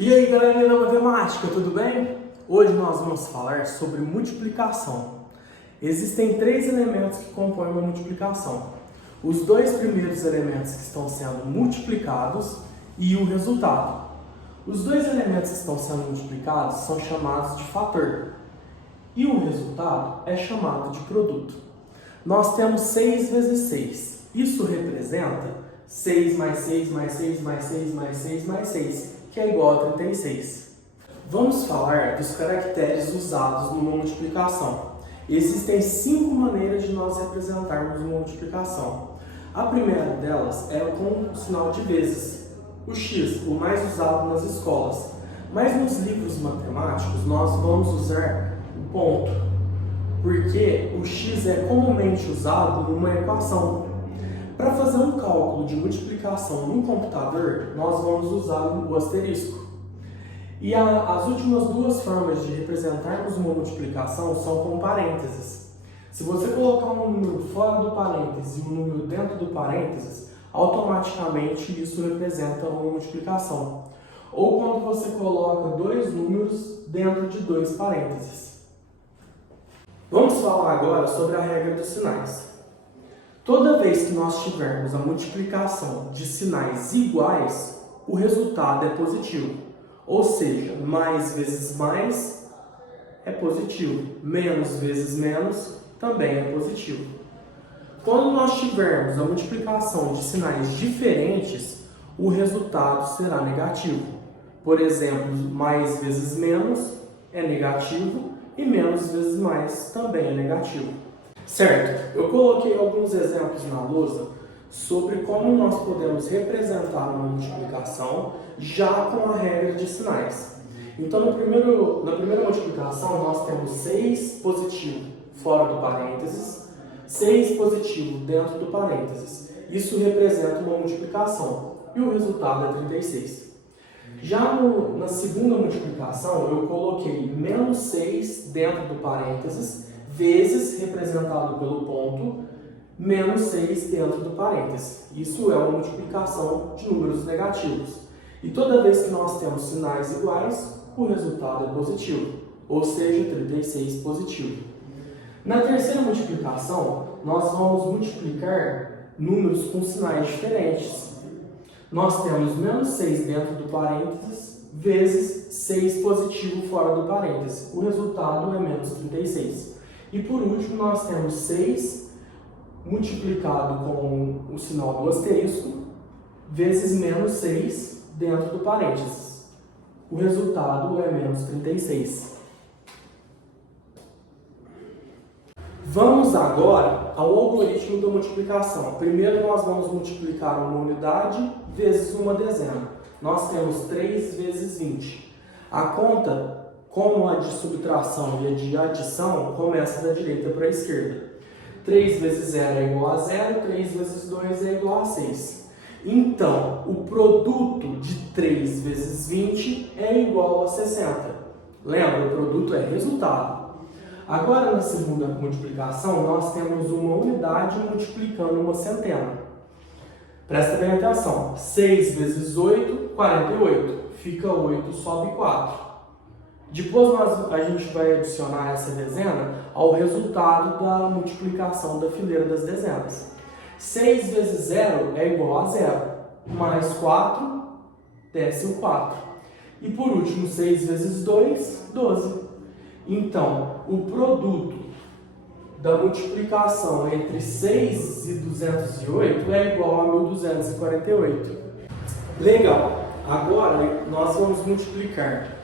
E aí, galerinha da matemática, tudo bem? Hoje nós vamos falar sobre multiplicação. Existem três elementos que compõem uma multiplicação. Os dois primeiros elementos que estão sendo multiplicados e o resultado. Os dois elementos que estão sendo multiplicados são chamados de fator. E o resultado é chamado de produto. Nós temos 6 vezes 6. Isso representa 6 mais 6 mais 6 mais 6 mais 6 mais 6, que é igual a 36. Vamos falar dos caracteres usados numa multiplicação. Existem 5 maneiras de nós representarmos uma multiplicação. A primeira delas é com o sinal de vezes, o x, o mais usado nas escolas. Mas nos livros matemáticos nós vamos usar o ponto, porque o x é comumente usado numa equação. Para fazer um cálculo de multiplicação no computador, nós vamos usar o asterisco. E as últimas duas formas de representarmos uma multiplicação são com parênteses. Se você colocar um número fora do parênteses e um número dentro do parênteses, automaticamente isso representa uma multiplicação. Ou quando você coloca dois números dentro de dois parênteses. Vamos falar agora sobre a regra dos sinais. Toda vez que nós tivermos a multiplicação de sinais iguais, o resultado é positivo. Ou seja, mais vezes mais é positivo, menos vezes menos também é positivo. Quando nós tivermos a multiplicação de sinais diferentes, o resultado será negativo. Por exemplo, mais vezes menos é negativo e menos vezes mais também é negativo. Certo, eu coloquei alguns exemplos na lousa sobre como nós podemos representar uma multiplicação já com a regra de sinais. Então, na primeira multiplicação, nós temos 6 positivo fora do parênteses, 6 positivo dentro do parênteses. Isso representa uma multiplicação e o resultado é 36. Já na segunda multiplicação, eu coloquei menos 6 dentro do parênteses, vezes, representado pelo ponto, menos 6 dentro do parênteses. Isso é uma multiplicação de números negativos. E toda vez que nós temos sinais iguais, o resultado é positivo, ou seja, 36 positivo. Na terceira multiplicação, nós vamos multiplicar números com sinais diferentes. Nós temos menos 6 dentro do parênteses, vezes 6 positivo fora do parênteses. O resultado é menos 36. E por último, nós temos 6 multiplicado com o sinal do asterisco, vezes menos 6 dentro do parênteses. O resultado é menos 36. Vamos agora ao algoritmo da multiplicação. Primeiro nós vamos multiplicar uma unidade vezes uma dezena. Nós temos 3 vezes 20. A conta, como a de subtração e a de adição, começa da direita para a esquerda. 3 vezes 0 é igual a 0, 3 vezes 2 é igual a 6. Então, o produto de 3 vezes 20 é igual a 60. Lembra, o produto é resultado. Agora, na segunda multiplicação, nós temos uma unidade multiplicando uma centena. Presta bem atenção. 6 vezes 8, 48. Fica 8, sobe 4. Depois a gente vai adicionar essa dezena ao resultado da multiplicação da fileira das dezenas. 6 vezes 0 é igual a 0. Mais 4, desce o 4. E por último, 6 vezes 2, 12. Então, o produto da multiplicação entre 6 e 208 é igual a 1248. Legal! Agora nós vamos multiplicar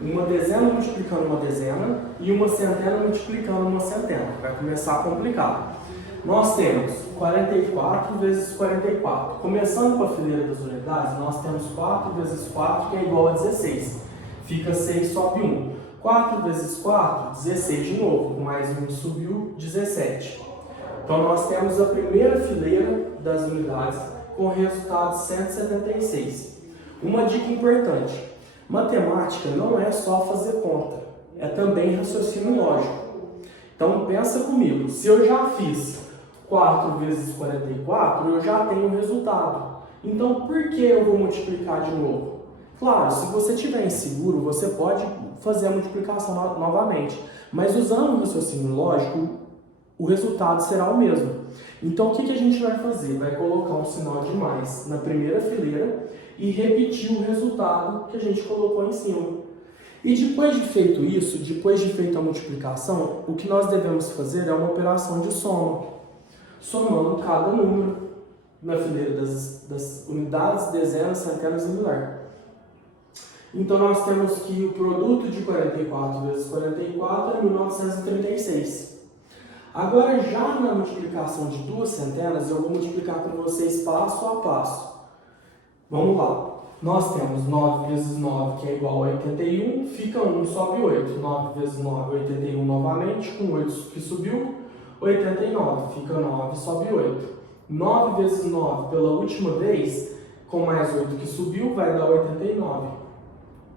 uma dezena multiplicando uma dezena e uma centena multiplicando uma centena. Vai começar a complicar. Nós temos 44 vezes 44. Começando com a fileira das unidades, nós temos 4 vezes 4, que é igual a 16. Fica 6, sobe 1. 4 vezes 4, 16 de novo. Mais 1 subiu, 17. Então nós temos a primeira fileira das unidades com o resultado 176. Uma dica importante. Matemática não é só fazer conta, é também raciocínio lógico. Então pensa comigo, se eu já fiz 4 vezes 44, eu já tenho o resultado. Então por que eu vou multiplicar de novo? Claro, se você estiver inseguro, você pode fazer a multiplicação novamente, mas usando o raciocínio lógico, o resultado será o mesmo. Então, o que a gente vai fazer? Vai colocar um sinal de mais na primeira fileira e repetir o resultado que a gente colocou em cima. E depois de feito isso, depois de feita a multiplicação, o que nós devemos fazer é uma operação de soma, somando cada número na fileira das unidades, dezenas, centenas e milhares. Então, nós temos que o produto de 44 vezes 44 é 1936. Agora, já na multiplicação de duas centenas, eu vou multiplicar com vocês passo a passo. Vamos lá. Nós temos 9 vezes 9, que é igual a 81, fica 1, sobe 8. 9 vezes 9, 81 novamente, com 8 que subiu, 89, fica 9, sobe 8. 9 vezes 9 pela última vez, com mais 8 que subiu, vai dar 89.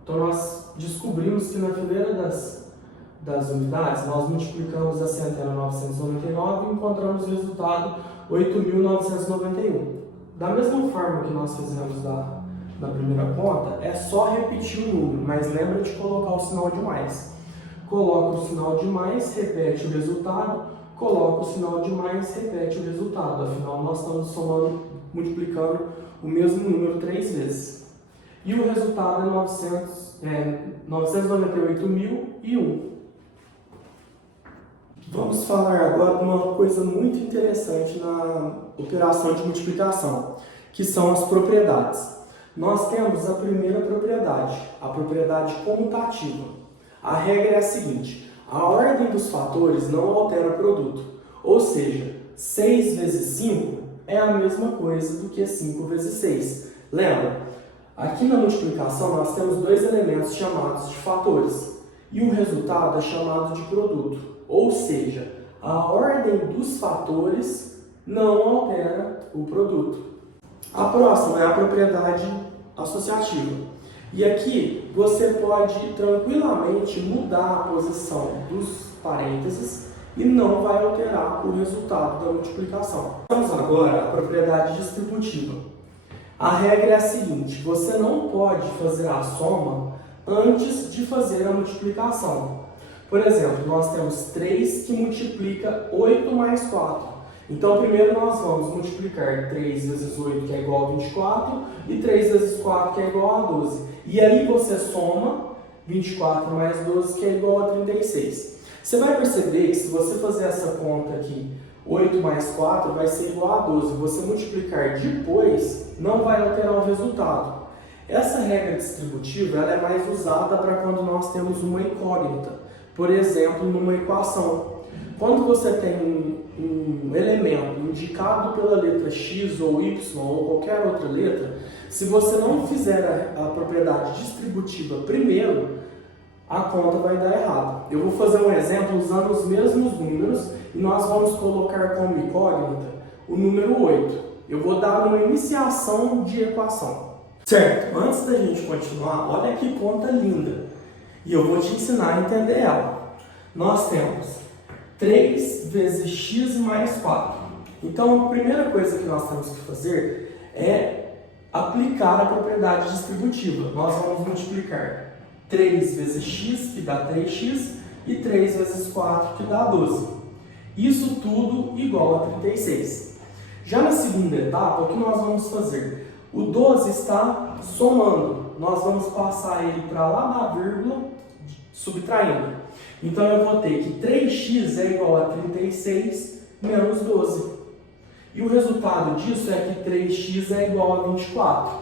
Então, nós descobrimos que na fileira das unidades, nós multiplicamos a centena 999 e encontramos o resultado 8.991. Da mesma forma que nós fizemos na primeira conta, é só repetir o número, mas lembra de colocar o sinal de mais. Coloca o sinal de mais, repete o resultado, coloca o sinal de mais, repete o resultado. Afinal, nós estamos somando, multiplicando o mesmo número 3 vezes. E o resultado é 998.001. Vamos falar agora de uma coisa muito interessante na operação de multiplicação, que são as propriedades. Nós temos a primeira propriedade, a propriedade comutativa. A regra é a seguinte: a ordem dos fatores não altera o produto, ou seja, 6 vezes 5 é a mesma coisa do que 5 vezes 6. Lembra? Aqui na multiplicação nós temos dois elementos chamados de fatores e o resultado é chamado de produto, ou seja, a ordem dos fatores não altera o produto. A próxima é a propriedade associativa. E aqui você pode tranquilamente mudar a posição dos parênteses e não vai alterar o resultado da multiplicação. Vamos agora à propriedade distributiva. A regra é a seguinte: você não pode fazer a soma antes de fazer a multiplicação. Por exemplo, nós temos 3 que multiplica 8 mais 4. Então, primeiro nós vamos multiplicar 3 vezes 8, que é igual a 24, e 3 vezes 4, que é igual a 12. E aí você soma 24 mais 12, que é igual a 36. Você vai perceber que se você fazer essa conta aqui, 8 mais 4 vai ser igual a 12. Você multiplicar depois não vai alterar o resultado. Essa regra distributiva ela é mais usada para quando nós temos uma incógnita. Por exemplo, numa equação. Quando você tem um elemento indicado pela letra X ou Y ou qualquer outra letra, se você não fizer a propriedade distributiva primeiro, a conta vai dar errado. Eu vou fazer um exemplo usando os mesmos números e nós vamos colocar como incógnita o número 8. Eu vou dar uma iniciação de equação. Certo, antes da gente continuar, olha que conta linda. E eu vou te ensinar a entender ela. Nós temos 3 vezes x mais 4. Então, a primeira coisa que nós temos que fazer é aplicar a propriedade distributiva. Nós vamos multiplicar 3 vezes x, que dá 3x, e 3 vezes 4, que dá 12. Isso tudo igual a 36. Já na segunda etapa, o que nós vamos fazer? O 12 está somando. Nós vamos passar ele para lá da vírgula, subtraindo. Então, eu vou ter que 3x é igual a 36 menos 12. E o resultado disso é que 3x é igual a 24.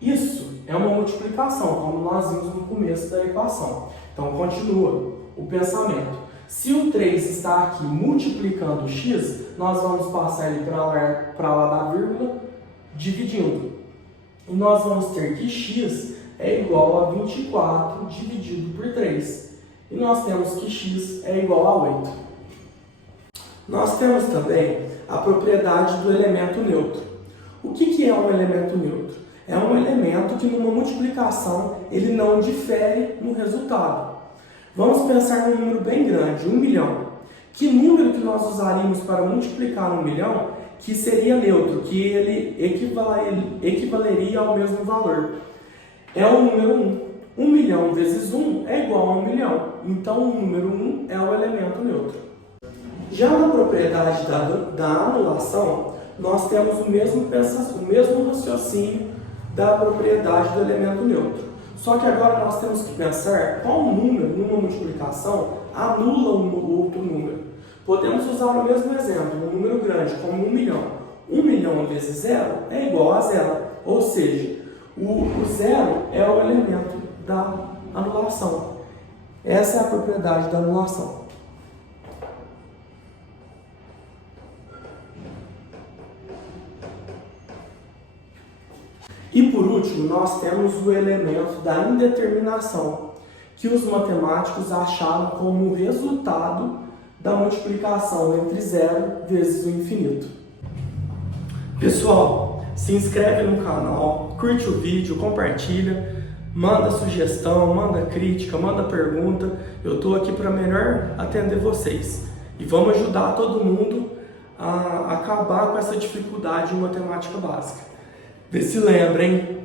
Isso é uma multiplicação, como nós vimos no começo da equação. Então, continua o pensamento. Se o 3 está aqui multiplicando o x, nós vamos passar ele para lá da vírgula, dividindo. E nós vamos ter que x é igual a 24 dividido por 3. E nós temos que x é igual a 8. Nós temos também a propriedade do elemento neutro. O que é um elemento neutro? É um elemento que numa multiplicação ele não difere no resultado. Vamos pensar num número bem grande, 1 milhão. Que número que nós usaríamos para multiplicar 1 milhão que seria neutro, que ele equivaleria ao mesmo valor? é o número 1. 1 milhão vezes 1 é igual a 1 milhão. Então, o número 1 é o elemento neutro. Já na propriedade da anulação, nós temos o mesmo raciocínio da propriedade do elemento neutro. Só que agora nós temos que pensar qual número, numa multiplicação, anula um outro número. Podemos usar o mesmo exemplo, um número grande, como 1 milhão. 1 milhão vezes 0 é igual a 0. Ou seja, o 0 é o elemento da anulação. Essa é a propriedade da anulação. E por último, nós temos o elemento da indeterminação, que os matemáticos acharam como o resultado da multiplicação entre 0 vezes o infinito. Pessoal, se inscreve no canal, curte o vídeo, compartilha, manda sugestão, manda crítica, manda pergunta. Eu estou aqui para melhor atender vocês. E vamos ajudar todo mundo a acabar com essa dificuldade em matemática básica. Vê se lembra, hein?